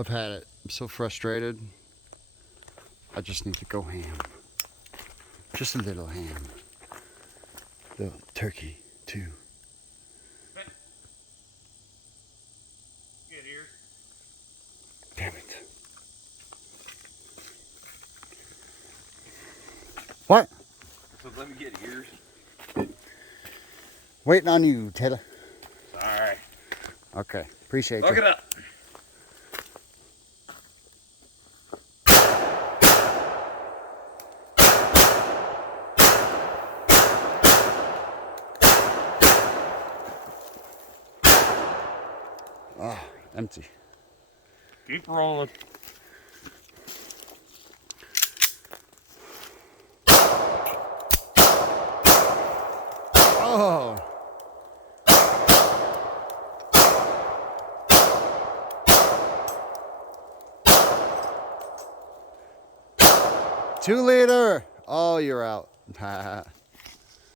I've had it. I'm so frustrated. I just need to go ham. Just a little ham. Little turkey, too. Get ears. Damn it. What? So let me get ears. Waiting on you, Taylor. Alright. Okay, appreciate Look you. it up. Oh, empty. Keep rolling. Oh. Two liter. Oh, you're out.